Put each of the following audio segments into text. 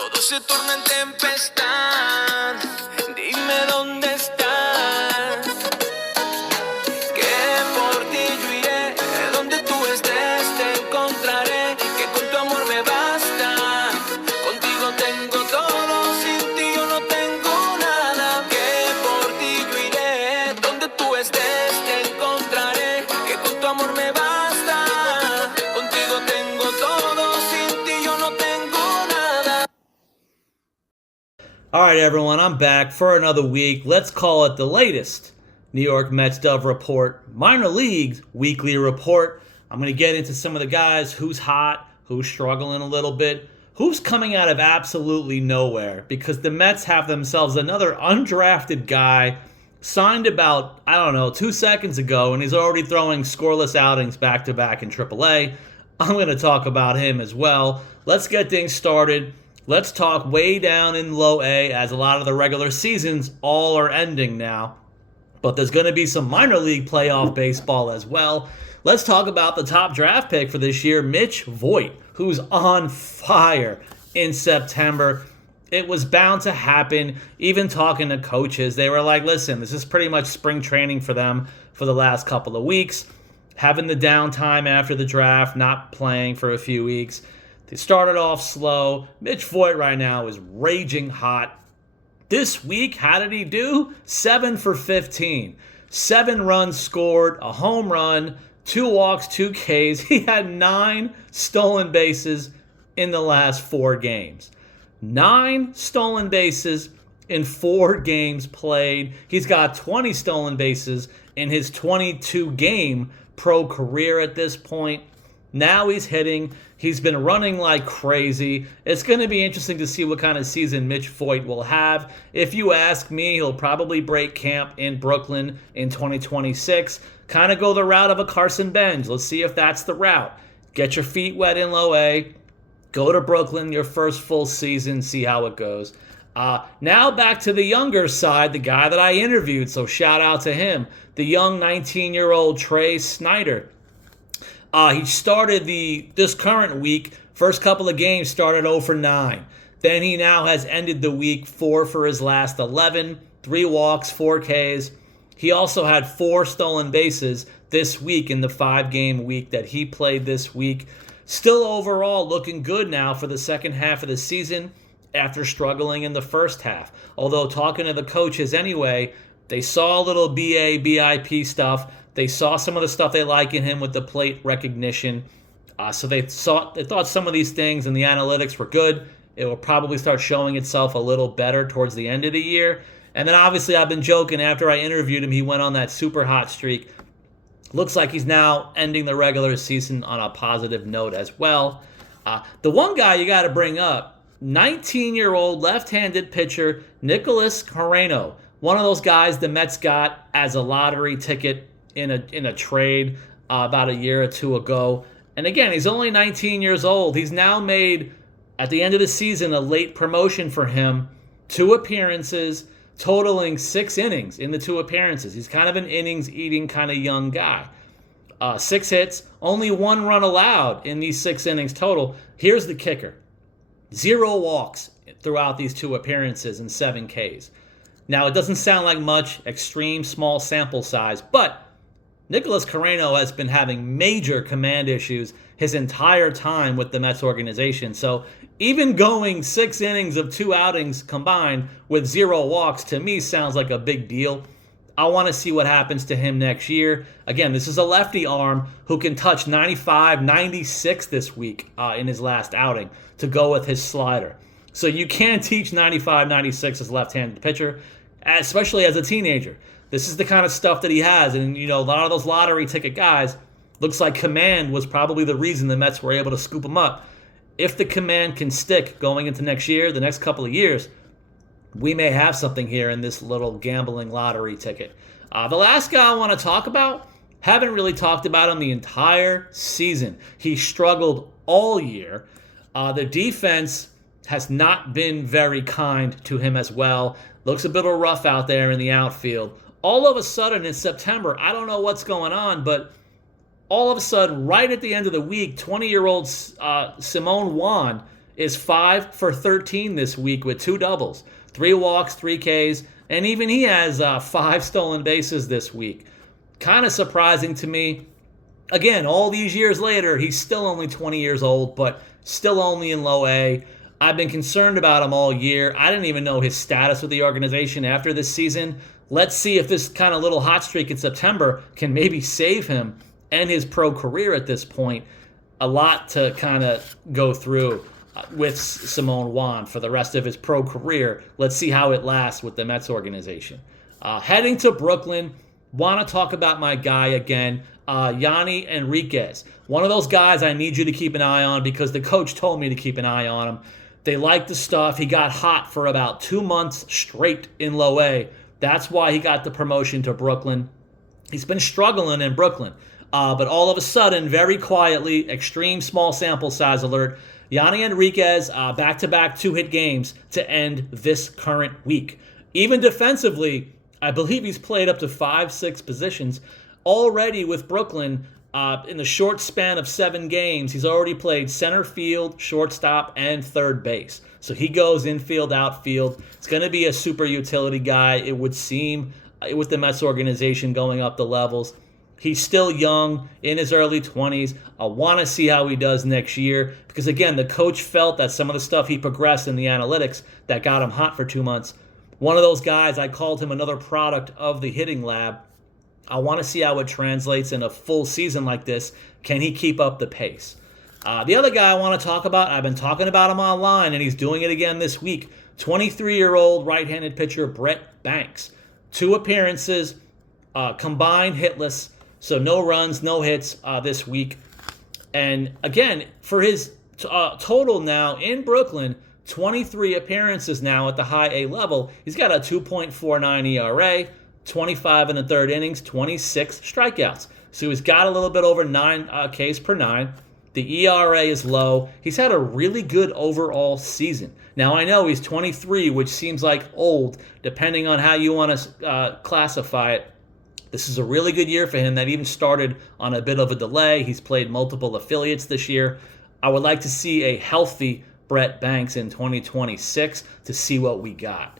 Todo se torna en tempestad. Dime dónde estás. Que por ti yo iré. Donde tú estés te encontraré. Que con tu amor me basta. Contigo tengo todo. Sin ti yo no tengo nada. Que por ti yo iré. Donde tú estés te encontraré. Que con tu amor me basta. Contigo tengo todo. Sin ti yo no tengo nada. All right, everyone, I'm back for another week. Let's call it the latest New York Mets Dove Report, minor leagues weekly report. I'm going to get into some of the guys, who's hot, who's struggling a little bit, who's coming out of absolutely nowhere, because the Mets have themselves another undrafted guy signed about, 2 seconds ago, and he's already throwing scoreless outings back-to-back in AAA. I'm going to talk about him as well. Let's get things started. Let's talk way down in low A, as a lot of the regular seasons all are ending now. But there's going to be some minor league playoff baseball as well. Let's talk about the top draft pick for this year, Mitch Voit, who's on fire in September. It was bound to happen. Even talking to coaches, they were like, listen, this is pretty much spring training for them for the last couple of weeks. Having the downtime after the draft, not playing for a few weeks. They started off slow. Mitch Voit right now is raging hot. This week, how did he do? 7 for 15. 7 runs scored, a home run, 2 walks, 2 Ks. He had 9 stolen bases in the last 4 games. 9 stolen bases in 4 games played. He's got 20 stolen bases in his 22-game pro career at this point. Now he's hitting. He's been running like crazy. It's going to be interesting to see what kind of season Mitch Voit will have. If you ask me, he'll probably break camp in Brooklyn in 2026. Kind of go the route of a Carson Benz. Let's see if that's the route. Get your feet wet in low A. Go to Brooklyn your first full season. See how it goes. Now back to the younger side, the guy that I interviewed. So shout out to him. The young 19-year-old Trey Snyder. He started this current week, first couple of games started 0 for 9. Then he now has ended the week 4 for his last 11, 3 walks, 4 Ks. He also had 4 stolen bases this week in the 5-game week that he played this week. Still overall looking good now for the second half of the season after struggling in the first half. Although talking to the coaches anyway, they saw a little BIP stuff. They saw some of the stuff they like in him with the plate recognition. So they thought some of these things and the analytics were good. It will probably start showing itself a little better towards the end of the year. And then obviously I've been joking, after I interviewed him, he went on that super hot streak. Looks like he's now ending the regular season on a positive note as well. The one guy you got to bring up, 19-year-old left-handed pitcher Nicholas Carreno. One of those guys the Mets got as a lottery ticket in a trade about a year or two ago. And again, he's only 19 years old. He's now made, at the end of the season, a late promotion for him. 2 appearances, totaling 6 innings in the 2 appearances. He's kind of an innings-eating kind of young guy. 6 hits, only 1 run allowed in these 6 innings total. Here's the kicker. 0 walks throughout these 2 appearances and 7 Ks. Now, it doesn't sound like much, extreme small sample size, but Nicholas Carreno has been having major command issues his entire time with the Mets organization. So even going 6 innings of 2 outings combined with 0 walks, to me, sounds like a big deal. I want to see what happens to him next year. Again, this is a lefty arm who can touch 95, 96 this week in his last outing to go with his slider. So you can teach 95, 96 as left-handed pitcher, especially as a teenager. This is the kind of stuff that he has. And, a lot of those lottery ticket guys, looks like command was probably the reason the Mets were able to scoop him up. If the command can stick going into next year, the next couple of years, we may have something here in this little gambling lottery ticket. The last guy I want to talk about, haven't really talked about him the entire season. He struggled all year. The defense has not been very kind to him as well. Looks a bit rough out there in the outfield. All of a sudden in September, I don't know what's going on, but all of a sudden, right at the end of the week, 20-year-old Simone Juan is 5 for 13 this week with 2 doubles, 3 walks, 3 Ks, and even he has 5 stolen bases this week. Kind of surprising to me. Again, all these years later, he's still only 20 years old, but still only in low A. I've been concerned about him all year. I didn't even know his status with the organization after this season. Let's see if this kind of little hot streak in September can maybe save him and his pro career at this point. A lot to kind of go through with Simone Juan for the rest of his pro career. Let's see how it lasts with the Mets organization. Heading to Brooklyn, want to talk about my guy again, Yanni Enriquez. One of those guys I need you to keep an eye on because the coach told me to keep an eye on him. They like the stuff. He got hot for about 2 months straight in low A. That's why he got the promotion to Brooklyn. He's been struggling in Brooklyn. But all of a sudden, very quietly, extreme small sample size alert, Yanni Enriquez, back-to-back 2-hit games to end this current week. Even defensively, I believe he's played up to 5-6 positions. Already with Brooklyn, in the short span of 7 games, he's already played center field, shortstop, and third base. So he goes infield, outfield. It's going to be a super utility guy, it would seem, with the Mets organization going up the levels. He's still young, in his early 20s. I want to see how he does next year because, again, the coach felt that some of the stuff he progressed in the analytics that got him hot for 2 months. One of those guys, I called him another product of the hitting lab. I want to see how it translates in a full season like this. Can he keep up the pace? The other guy I want to talk about, I've been talking about him online, and he's doing it again this week. 23-year-old right-handed pitcher Brett Banks. 2 appearances, combined hitless, so no runs, no hits this week. And again, for his total now in Brooklyn, 23 appearances now at the high A level. He's got a 2.49 ERA, 25 in the third innings, 26 strikeouts. So he's got a little bit over 9 Ks per 9. The ERA is low. He's had a really good overall season. Now, I know he's 23, which seems like old, depending on how you want to classify it. This is a really good year for him that even started on a bit of a delay. He's played multiple affiliates this year. I would like to see a healthy Brett Banks in 2026 to see what we got.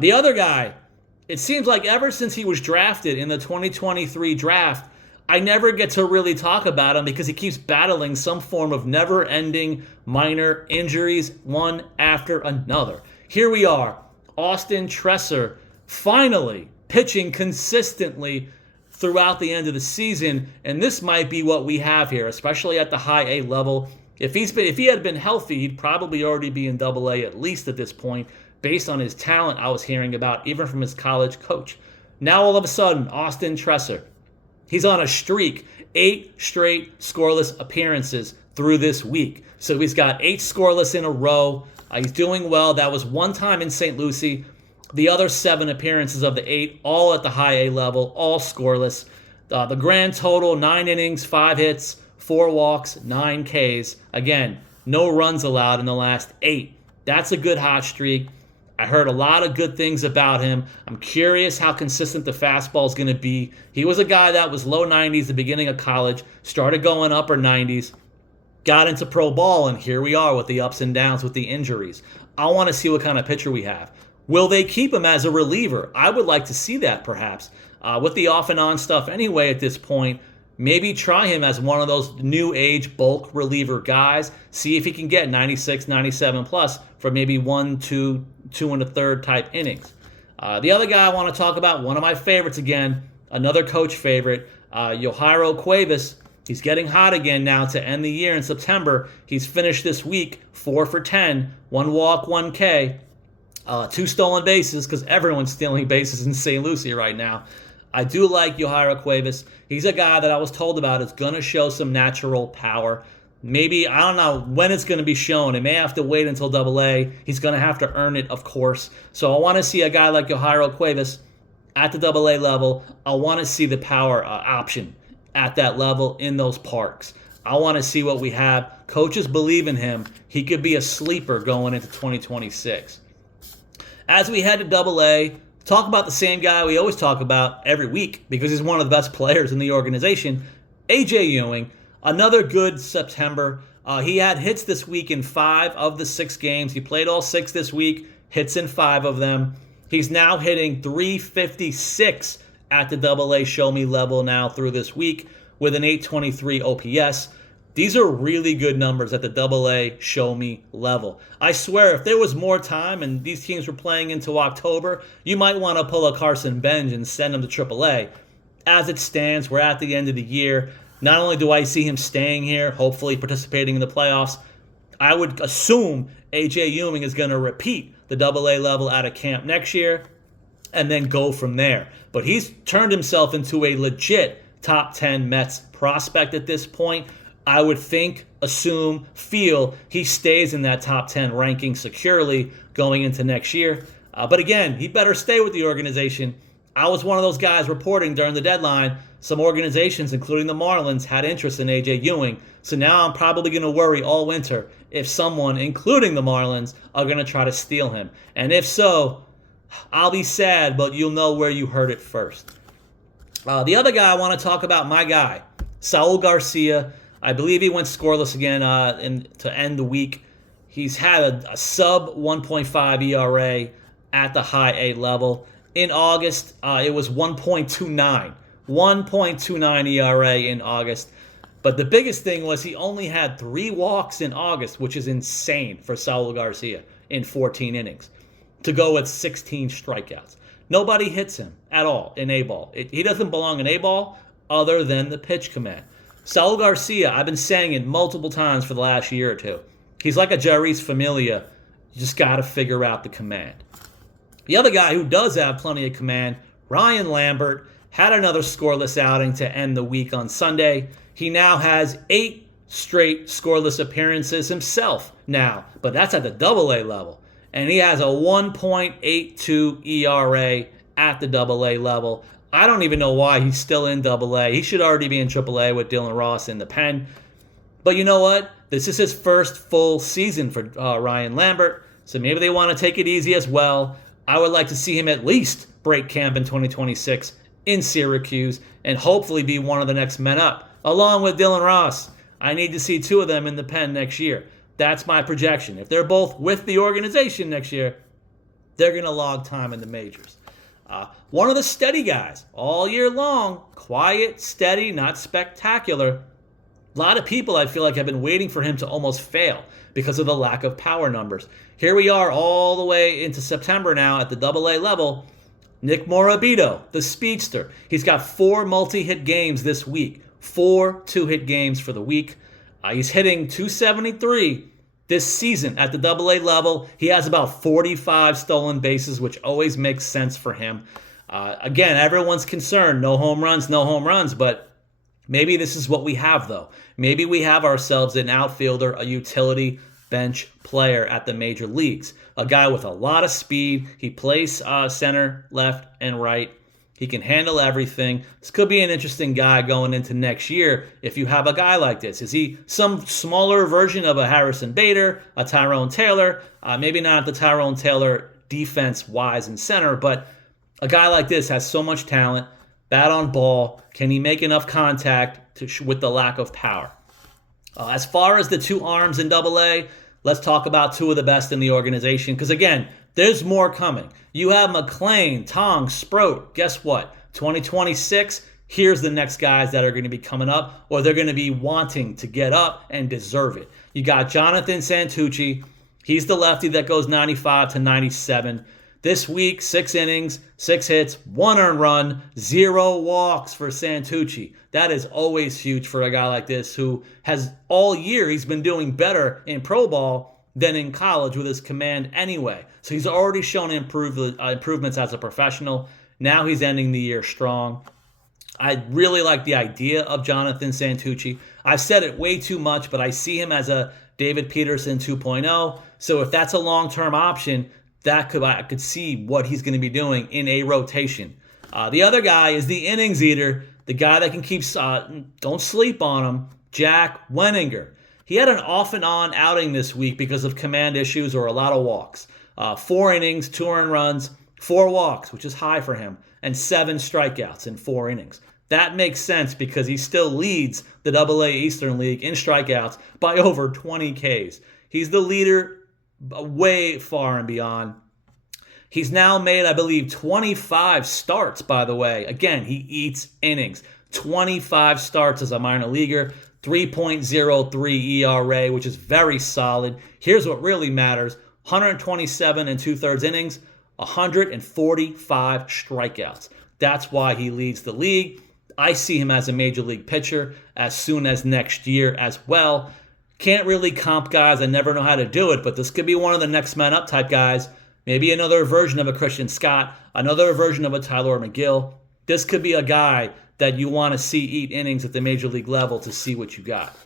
The other guy, it seems like ever since he was drafted in the 2023 draft, I never get to really talk about him because he keeps battling some form of never-ending minor injuries, one after another. Here we are, Austin Tresser, finally pitching consistently throughout the end of the season, and this might be what we have here, especially at the high A level. If he had been healthy, he'd probably already be in Double A at least at this point, based on his talent I was hearing about, even from his college coach. Now all of a sudden, Austin Tresser, he's on a streak, 8 straight scoreless appearances through this week. So he's got 8 scoreless in a row. He's doing well. That was one time in St. Lucie. The other 7 appearances of the 8, all at the high A level, all scoreless. The grand total, 9 innings, 5 hits, 4 walks, 9 Ks. Again, no runs allowed in the last 8. That's a good hot streak. I heard a lot of good things about him. I'm curious how consistent the fastball is going to be. He was a guy that was low 90s at the beginning of college, started going upper 90s, got into pro ball, and here we are with the ups and downs with the injuries. I want to see what kind of pitcher we have. Will they keep him as a reliever? I would like to see that perhaps. With the off and on stuff anyway at this point, maybe try him as one of those new age bulk reliever guys. See if he can get 96, 97 plus for maybe 1, 2, 2 1/3 type innings. The other guy I want to talk about, one of my favorites again, another coach favorite, Yohairo Cuevas. He's getting hot again now to end the year in September. He's finished this week 4 for 10, 1 walk, 1 K. 2 stolen bases because everyone's stealing bases in St. Lucie right now. I do like Yohairo Cuevas. He's a guy that I was told about is going to show some natural power. Maybe, I don't know when it's going to be shown. It may have to wait until Double A. He's going to have to earn it, of course. So I want to see a guy like Yohairo Cuevas at the Double A level. I want to see the power option at that level in those parks. I want to see what we have. Coaches believe in him. He could be a sleeper going into 2026. As we head to Double A, talk about the same guy we always talk about every week because he's one of the best players in the organization, A.J. Ewing. Another good September. He had hits this week in 5 of the 6 games. He played all 6 this week, hits in 5 of them. He's now hitting .356 at the AA Show Me level now through this week with an .823 OPS. These are really good numbers at the AA Show Me level. I swear, if there was more time and these teams were playing into October, you might want to pull a Carson Benj and send him to AAA. As it stands, we're at the end of the year. Not only do I see him staying here, hopefully participating in the playoffs, I would assume A.J. Ewing is going to repeat the AA level out of camp next year and then go from there. But he's turned himself into a legit top 10 Mets prospect at this point. I would think, assume, feel he stays in that top 10 ranking securely going into next year. But again, he better stay with the organization. I was one of those guys reporting during the deadline. Some organizations, including the Marlins, had interest in A.J. Ewing. So now I'm probably going to worry all winter if someone, including the Marlins, are going to try to steal him. And if so, I'll be sad, but you'll know where you heard it first. The other guy I want to talk about, my guy, Saul Garcia. I believe he went scoreless again to end the week. He's had a sub 1.5 ERA at the high A level. In August, it was 1.29. 1.29 ERA in August. But the biggest thing was he only had 3 walks in August, which is insane for Saul Garcia in 14 innings, to go with 16 strikeouts. Nobody hits him at all in A-ball. He doesn't belong in A-ball other than the pitch command. Saul Garcia, I've been saying it multiple times for the last year or two. He's like a Jeurys Familia. You just got to figure out the command. The other guy who does have plenty of command, Ryan Lambert, had another scoreless outing to end the week on Sunday. He now has 8 straight scoreless appearances himself now, but that's at the AA level. And he has a 1.82 ERA at the AA level. I don't even know why he's still in AA. He should already be in AAA with Dylan Ross in the pen. But you know what? This is his first full season for Ryan Lambert, so maybe they want to take it easy as well. I would like to see him at least break camp in 2026 in Syracuse and hopefully be one of the next men up, along with Dylan Ross. I need to see 2 of them in the pen next year. That's my projection. If they're both with the organization next year, they're going to log time in the majors. One of the steady guys all year long, quiet, steady, not spectacular. A lot of people, I feel like, have been waiting for him to almost fail because of the lack of power numbers. Here we are all the way into September now at the AA level. Nick Morabito, the speedster. He's got 4 multi-hit games this week. 4 2-hit games for the week. He's hitting .273 this season at the AA level. He has about 45 stolen bases, which always makes sense for him. Again, everyone's concerned, no home runs, but maybe this is what we have, though. Maybe we have ourselves an outfielder, a utility bench player at the major leagues. A guy with a lot of speed. He plays center, left, and right. He can handle everything. This could be an interesting guy going into next year if you have a guy like this. Is he some smaller version of a Harrison Bader, a Tyrone Taylor? Maybe not the Tyrone Taylor defense-wise in center, but a guy like this has so much talent, bat on ball. Can he make enough contact with the lack of power? As far as the 2 arms in AA, let's talk about 2 of the best in the organization. Because again, there's more coming. You have McClain, Tong, Sproat. Guess what? 2026, here's the next guys that are going to be coming up, or they're going to be wanting to get up and deserve it. You got Jonathan Santucci. He's the lefty that goes 95 to 97. This week, 6 innings, 6 hits, 1 earned run, 0 walks for Santucci. That is always huge for a guy like this who has all year he's been doing better in pro ball than in college with his command anyway. So he's already shown improvements as a professional. Now he's ending the year strong. I really like the idea of Jonathan Santucci. I've said it way too much, but I see him as a David Peterson 2.0. So if that's a long-term option, I could see what he's going to be doing in a rotation. The other guy is the innings eater, the guy that can keep, don't sleep on him, Jack Wenninger. He had an off and on outing this week because of command issues or a lot of walks. 4 innings, 2 earned runs, 4 walks, which is high for him, and 7 strikeouts in 4 innings. That makes sense because he still leads the AA Eastern League in strikeouts by over 20 Ks. He's the leader way far and beyond. He's now made, I believe, 25 starts, by the way. Again, he eats innings. 25 starts as a minor leaguer, 3.03 ERA, which is very solid. Here's what really matters. 127 and two-thirds innings, 145 strikeouts. That's why he leads the league. I see him as a major league pitcher as soon as next year as well. Can't really comp guys. I never know how to do it, but this could be one of the next man up type guys. Maybe another version of a Christian Scott, another version of a Tyler McGill. This could be a guy that you want to see eat innings at the major league level to see what you got.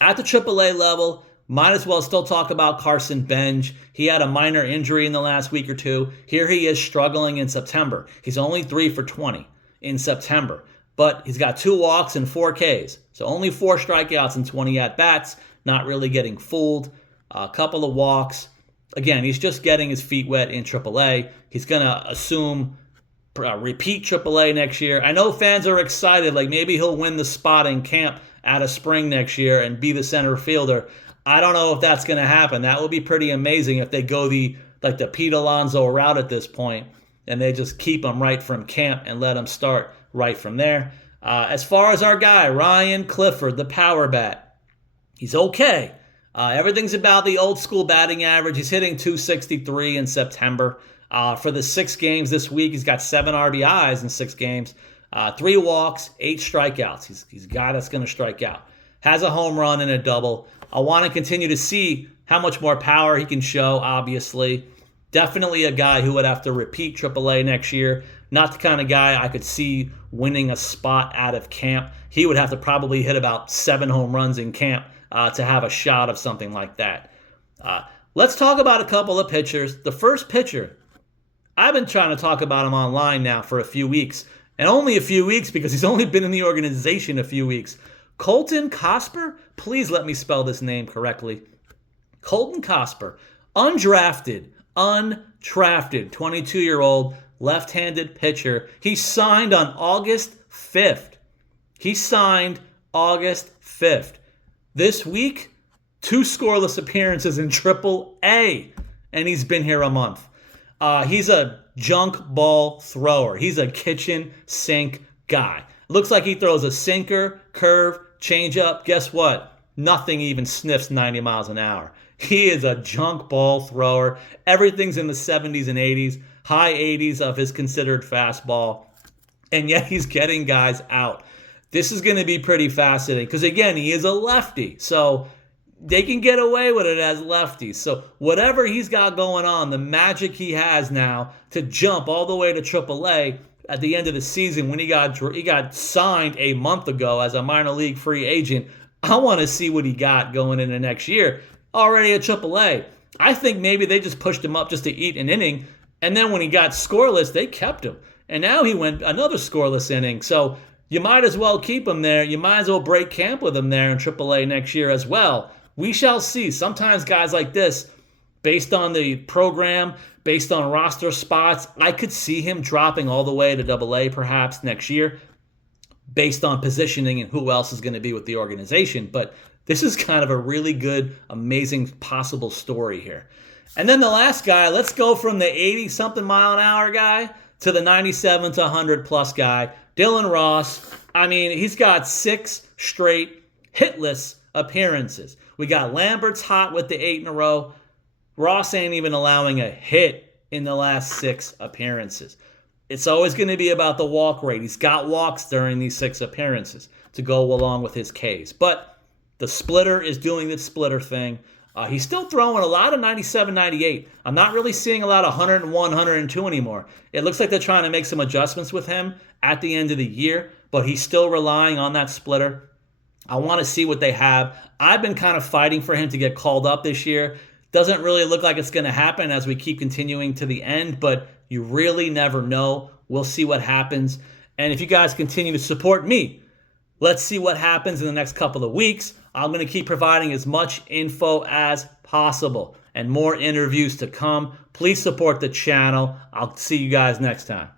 At the AAA level, might as well still talk about Carson Benj. He had a minor injury in the last week or two. Here he is struggling in September. He's only 3 for 20 in September, but he's got 2 walks and 4 Ks. So only 4 strikeouts and 20 at-bats, not really getting fooled. A couple of walks. Again, he's just getting his feet wet in AAA. He's going to assume repeat AAA next year. I know fans are excited, like maybe he'll win the spot in camp out of spring next year and be the center fielder. I don't know if that's going to happen. That would be pretty amazing if they go the Pete Alonso route at this point and they just keep him right from camp and let him start right from there. As far as our guy, Ryan Clifford, the power bat, he's okay. Everything's about the old school batting average. He's hitting 263 in September. For the 6 games this week, he's got 7 RBIs in 6 games, 3 walks, 8 strikeouts. He's a guy that's going to strike out. Has a home run and a double. I want to continue to see how much more power he can show, obviously. Definitely a guy who would have to repeat AAA next year. Not the kind of guy I could see winning a spot out of camp. He would have to probably hit about 7 home runs in camp to have a shot of something like that. Let's talk about a couple of pitchers. The first pitcher, I've been trying to talk about him online now for a few weeks. And only a few weeks because he's only been in the organization a few weeks. Colton Cosper? Please let me spell this name correctly. Colton Cosper, undrafted, 22-year-old left-handed pitcher. He signed on August 5th. This week, 2 scoreless appearances in AAA, and he's been here a month. He's a junk ball thrower. He's a kitchen sink guy. Looks like he throws a sinker, curve, changeup. Guess what? Nothing even sniffs 90 miles an hour. He is a junk ball thrower. Everything's in the 70s and 80s, high 80s of his considered fastball, and yet he's getting guys out. This is going to be pretty fascinating because, again, he is a lefty, so they can get away with it as lefties. So whatever he's got going on, the magic he has now to jump all the way to AAA at the end of the season when he got signed a month ago as a minor league free agent, I want to see what he got going into next year. Already at AAA. I think maybe they just pushed him up just to eat an inning, and then when he got scoreless, they kept him. And now he went another scoreless inning. So you might as well keep him there. You might as well break camp with him there in AAA next year as well. We shall see. Sometimes guys like this, based on the program, based on roster spots, I could see him dropping all the way to AA perhaps next year based on positioning and who else is going to be with the organization. But this is kind of a really good, amazing possible story here. And then the last guy, let's go from the 80-something mile an hour guy to the 97 to 100-plus guy, Dylan Ross. I mean, he's got 6 straight hitless appearances. We got Lambert's hot with the 8 in a row. Ross ain't even allowing a hit in the last 6 appearances. It's always going to be about the walk rate. He's got walks during these 6 appearances to go along with his Ks. But the splitter is doing the splitter thing. He's still throwing a lot of 97, 98. I'm not really seeing a lot of 101, 102 anymore. It looks like they're trying to make some adjustments with him at the end of the year, but he's still relying on that splitter. I want to see what they have. I've been kind of fighting for him to get called up this year. Doesn't really look like it's going to happen as we keep continuing to the end, but you really never know. We'll see what happens. And if you guys continue to support me, let's see what happens in the next couple of weeks. I'm going to keep providing as much info as possible and more interviews to come. Please support the channel. I'll see you guys next time.